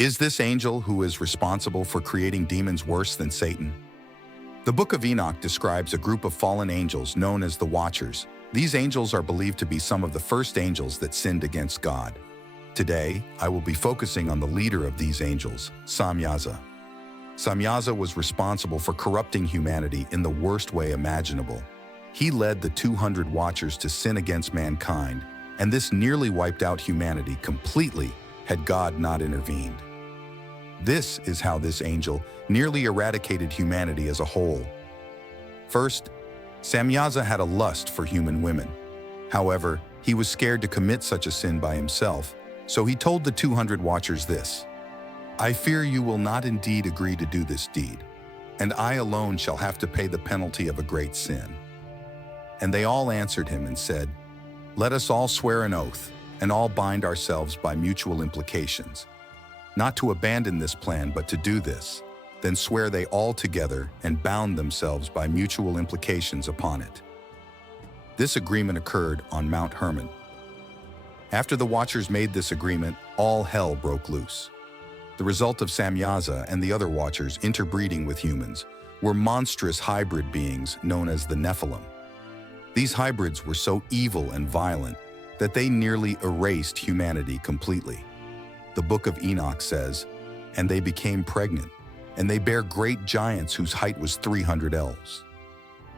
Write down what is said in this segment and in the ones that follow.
Is this angel who is responsible for creating demons worse than Satan? The Book of Enoch describes a group of fallen angels known as the Watchers. These angels are believed to be some of the first angels that sinned against God. Today, I will be focusing on the leader of these angels, Samyaza. Samyaza was responsible for corrupting humanity in the worst way imaginable. He led the 200 Watchers to sin against mankind, and this nearly wiped out humanity completely had God not intervened. This is how this angel nearly eradicated humanity as a whole. First, Samyaza had a lust for human women. However, he was scared to commit such a sin by himself, so he told the 200 Watchers this: "I fear you will not indeed agree to do this deed, and I alone shall have to pay the penalty of a great sin." And they all answered him and said, "Let us all swear an oath, and all bind ourselves by mutual implications, not to abandon this plan but to do this." Then swear they all together and bound themselves by mutual implications upon it. This agreement occurred on Mount Hermon. After the Watchers made this agreement, all hell broke loose. The result of Samyaza and the other Watchers interbreeding with humans were monstrous hybrid beings known as the Nephilim. These hybrids were so evil and violent that they nearly erased humanity completely. The Book of Enoch says, "And they became pregnant, and they bare great giants whose height was 300 ells.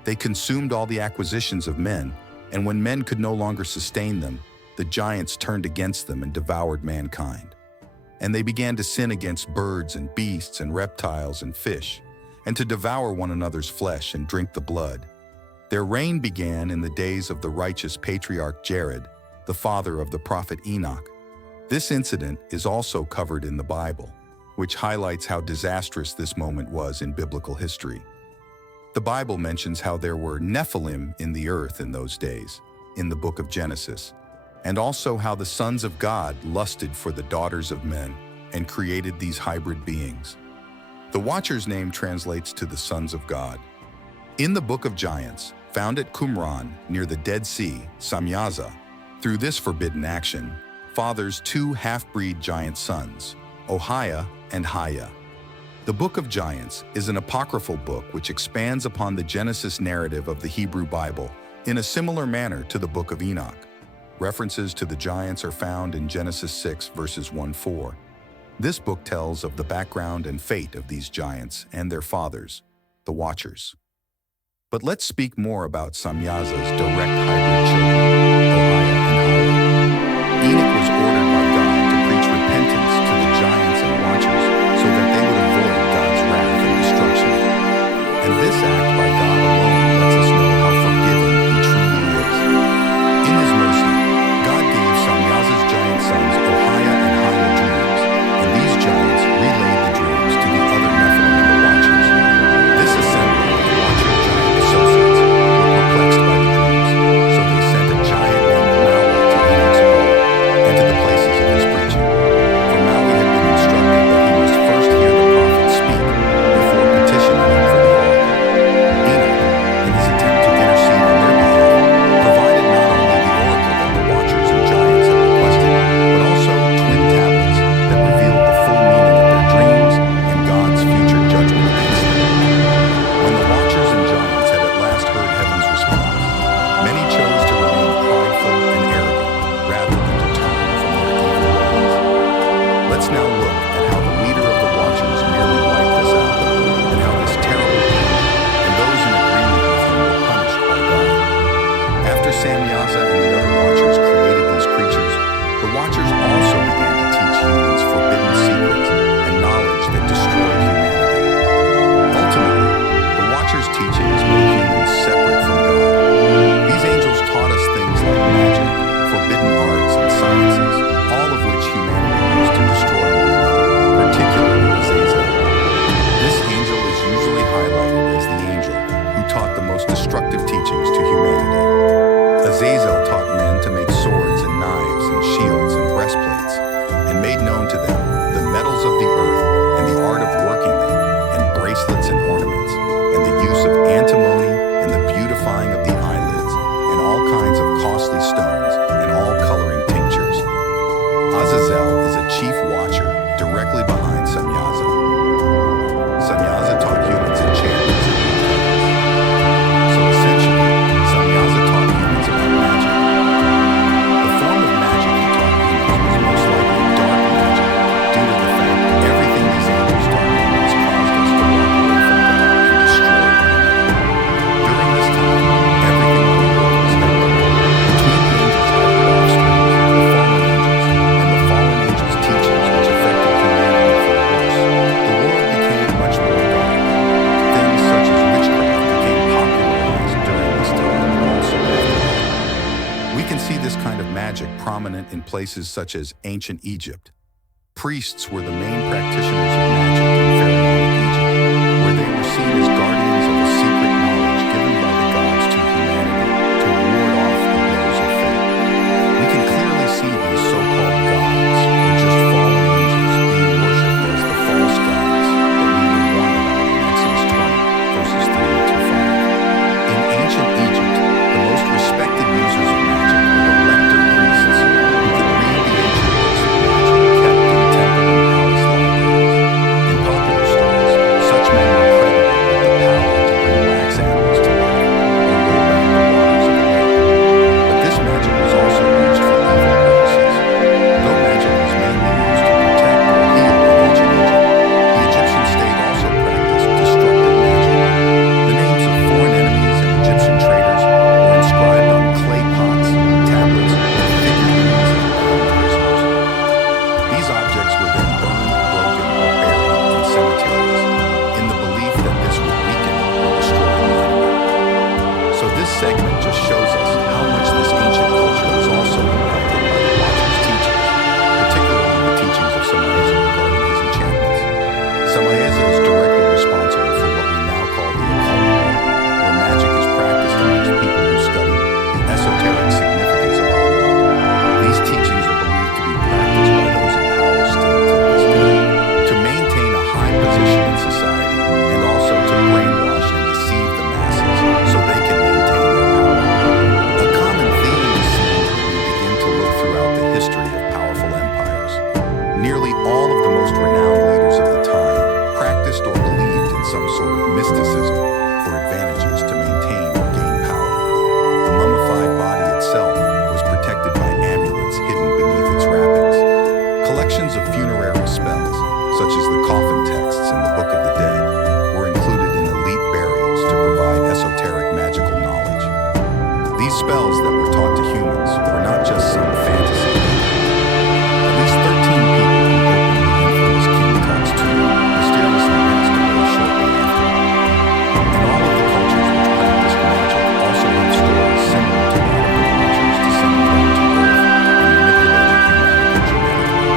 They consumed all the acquisitions of men, and when men could no longer sustain them, the giants turned against them and devoured mankind. And they began to sin against birds and beasts and reptiles and fish, and to devour one another's flesh and drink the blood. Their reign began in the days of the righteous patriarch Jared, the father of the prophet Enoch." This incident is also covered in the Bible, which highlights how disastrous this moment was in biblical history. The Bible mentions how there were Nephilim in the earth in those days, in the book of Genesis, and also how the sons of God lusted for the daughters of men and created these hybrid beings. The Watcher's name translates to the sons of God. In the Book of Giants, found at Qumran near the Dead Sea, Samyaza, through this forbidden action, fathers two half-breed giant sons, Ohiah and Hiah. The Book of Giants is an apocryphal book which expands upon the Genesis narrative of the Hebrew Bible in a similar manner to the Book of Enoch. References to the giants are found in Genesis 6 verses 1-4. This book tells of the background and fate of these giants and their fathers, the Watchers. But let's speak more about Samyaza's direct hybrid children, Ohiah and Hiah. Enoch was ordered by God to preach repentance to the giants and Watchers so that they would avoid God's wrath and destruction. And this act by God alone lets us know how forgiving He truly is. In His mercy, God gave Samyaza's giant sons Ohiah and Hiah dreams, and these giants relayed the dreams to the other Nephilim and the Watchers. This assembly of Watcher giant associates were perplexed by the dreams, so they sent a giant named places such as ancient Egypt. Priests were the main practitioners of magic in pharaonic Egypt, where they were seen as guardians of a secret knowledge given by the gods to humanity to ward off the blows of fate. We can clearly see these so-called gods were just fallen angels being worshipped as the false gods that we were warned about in Exodus 20, verses 3 to 5. In ancient Egypt, the most respected users of magic were the lector priests, who could read the ancient books of magic kept in temple and palace libraries. In popular stories, such men were credited with the power to bring wax animals to life or roll back the waters of a lake. But this magic was also used for evil purposes. Though magic was mainly used to protect or heal in ancient Egypt, the Egyptian state also practiced destructive magic. The names of foreign enemies and Egyptian traitors were inscribed on clay pots, tablets, and figurines of bound prisoners. These objects were then burned, broken, or buried in cemeteries, in the belief that this would weaken or destroy the enemy. So this segment just shows us how much this ancient culture was also impacted by the Watcher's teachings, particularly the teachings of Samyaza regarding his enchantments. Samyaza is directly responsible for what we now call the occult world, where magic is practiced amongst people who study the esoteric significance of our world. These teachings are believed to be practiced by those in power still to this day, to maintain a high position in society and also to brainwash and deceive the masses so they can maintain their power. A common theme is seen when we begin to look throughout the history of powerful empires. Nearly all of the most renowned leaders of the time practiced or believed in some sort of mysticism for advantages to maintain or gain power. The mummified body itself was protected by amulets hidden beneath its wrappings. Collections of funerary spells, such as the coffin texts in the Book of the Dead, were included in elite burials to provide esoteric magical knowledge. These spells that were taught to humans were not just some fantasy. At least 13 people who opened the infamous King Tut's tomb mysteriously passed away shortly after. And all of the cultures which practiced magic also had stories similar to that of the Watchers descending down to Earth and manipulating humanity genetically.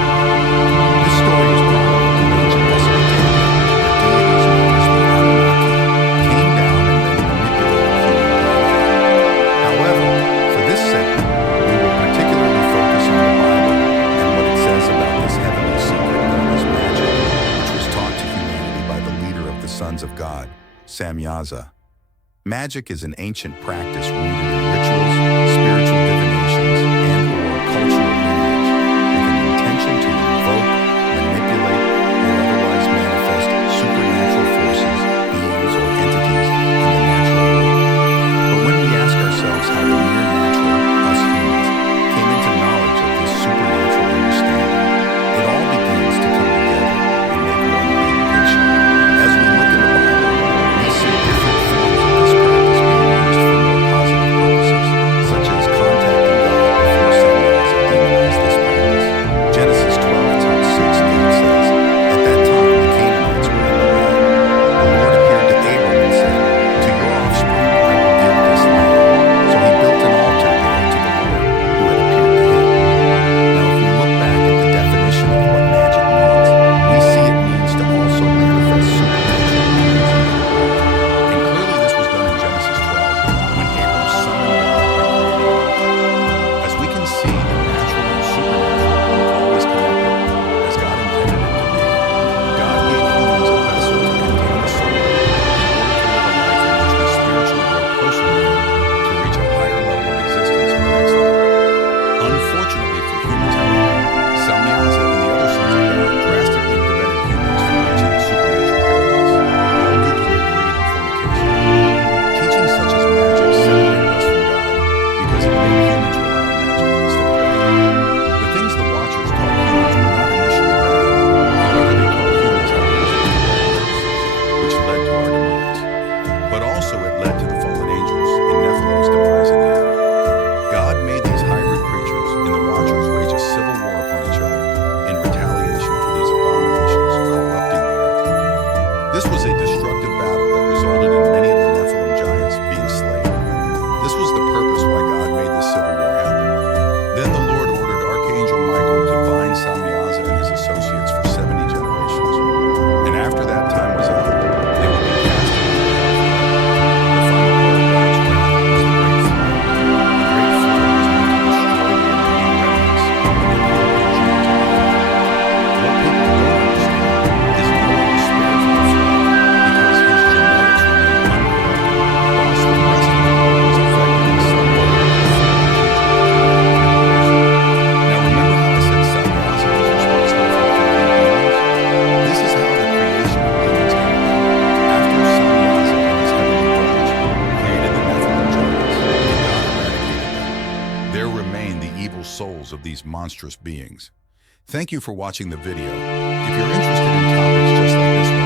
This story is prominent in ancient Mesopotamia, where deities known as the Anunnaki came down and then manipulated human DNA. However, for this segment, we will particularly focus on the Bible and what it says about this heavenly secret known as magic, which was taught to humanity by the leader of the sons of God, Samyaza. Magic is an ancient practice rooted in rituals, spiritual divinations, and/or cultural lineage, with an intention to invoke, manipulate, or otherwise manifest supernatural forces, beings, or entities in the natural world. But when we ask ourselves how the mere natural, us humans, came into knowledge of this supernatural understanding, it all begins to come together and make one big picture. As we look in the Bible, we see different forms of this practice being used for more positive these monstrous beings. Thank you for watching the video. If you're interested in topics just like this one,